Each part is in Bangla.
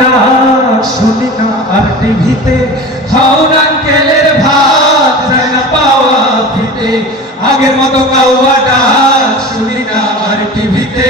ডাক শুনি না আর টিভিতে। হাওড়ান কেলের ভাত যায় না পাওয়া ফিতে। আগের মতো কাউয়া ডাক শুনি না আর টিভিতে।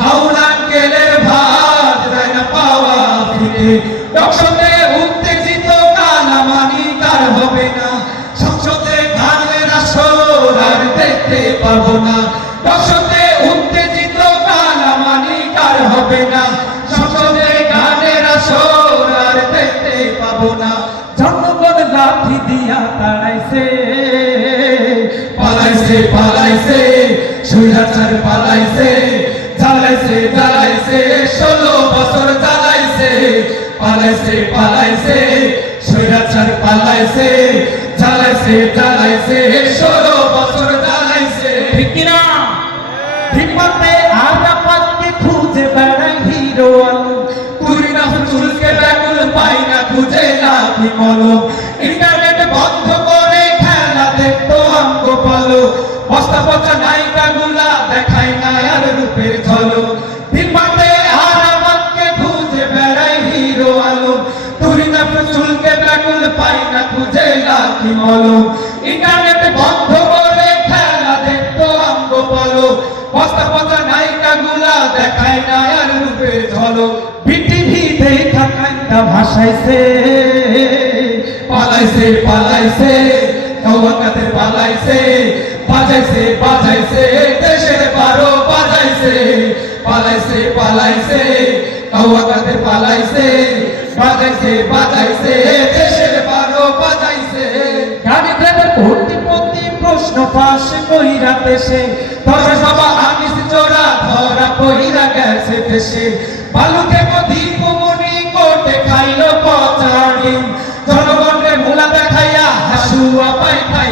হাওড়ান কেলের ভাত যায় না পাওয়া ফিতে। দর্শকে উত্তেজিত কানা মানি কার হবে না? সংসদে গানের আসর আর দেখতে পাবো না। দর্শকে উত্তেজিত কানা মানি কার হবে না? পালাইছে পালাইছে পালাইছে জ্বালাইছে জ্বালাইছে, ষোলো বছর জ্বালাইছে, পালাইছে পালাইছে পালাইছে, জ্বালাইছে জ্বালাইছে, ষোলো বছর জ্বালাইছে। ঠিক কিনা? খুঁজে না পাই না খুঁজে মলম। ইন্টারনেট বন্ধ পালো বস্তা পচা নায়িকা গুলা দেখাই না আর রূপের ঝলক। হিম্মতে আরাফাতকে খুঁজে বেড়াই হিরো আলম। তুই না চুলকে ব্যাকুল পাই না খুঁজে লাভি মলম। ইন্টারনেট বন্ধ করে খেলা দেখতো অঙ্গ পালো বস্তা পচা নায়িকা গুলা দেখায় না আর রূপের ঝলক। বিটিভি দেখা কান্দা ভাসাইছে পালাইছে পালাইছে কৌবাকাতে পালাইছে, বাজাইছে বাজাইছে, দেশের বারো বাজাইছে, পালাইছে পালাইছে কৌবাকাতে পালাইছে, বাজাইছে বাজাইছে, দেশের বারো বাজাইছে। গাড়ি ড্রাইভার কোটিপতি প্রশ্ন ফাঁস কইরা দেশে। ধরা সবা আনিস চোরা ধরা কইরা গেছে দেশে। বালুকে দ্বীপ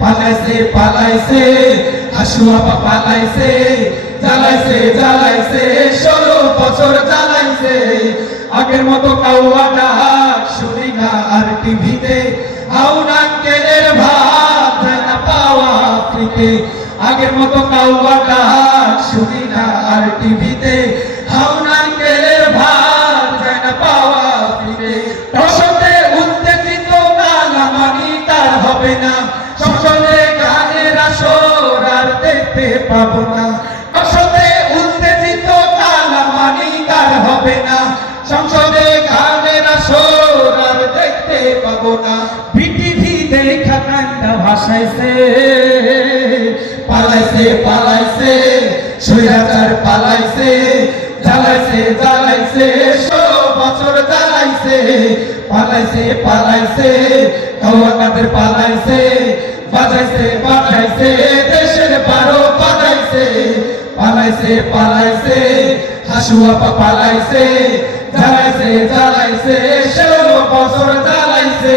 পালাইছে পালাইছে হাসুয়া পা পালাইছে, জ্বালাইছে জ্বালাইছে, ষোলো বছর জ্বালাইছে। আগের মতো কাউয়া ডাক শুনি না আর টিভিতে। কেলের ভাত না পাওয়া ফ্রিতে। আগের মতো কাউয়া ডাক শুনি না আর টিভিতে। হবে না। সংসদে গানের আসর আর দেখতে পাবো না। দর্শকে উত্তেজিত গানা মানি তার হবে না। সংসদে গানের আসর আর দেখতে পাবো না। বিটিভি দেখা কান্দা ভাসাইছে, পালাইছে পালাইছে সৈরাচার পালাইছে, জ্বালাইছে জ্বালাইছে ষোলো বছর জ্বালাইছে। পালাইছে পালাইছে কাউয়া কাদের পালাইছে, বাজাইছে বাজাইছে, দেশের বারো পালাইছে পালাইছে পালাইছে, হাসুয়া পালাইছে, জ্বালাইছে জ্বালাইছে ষোলো বছর জ্বালাইছে।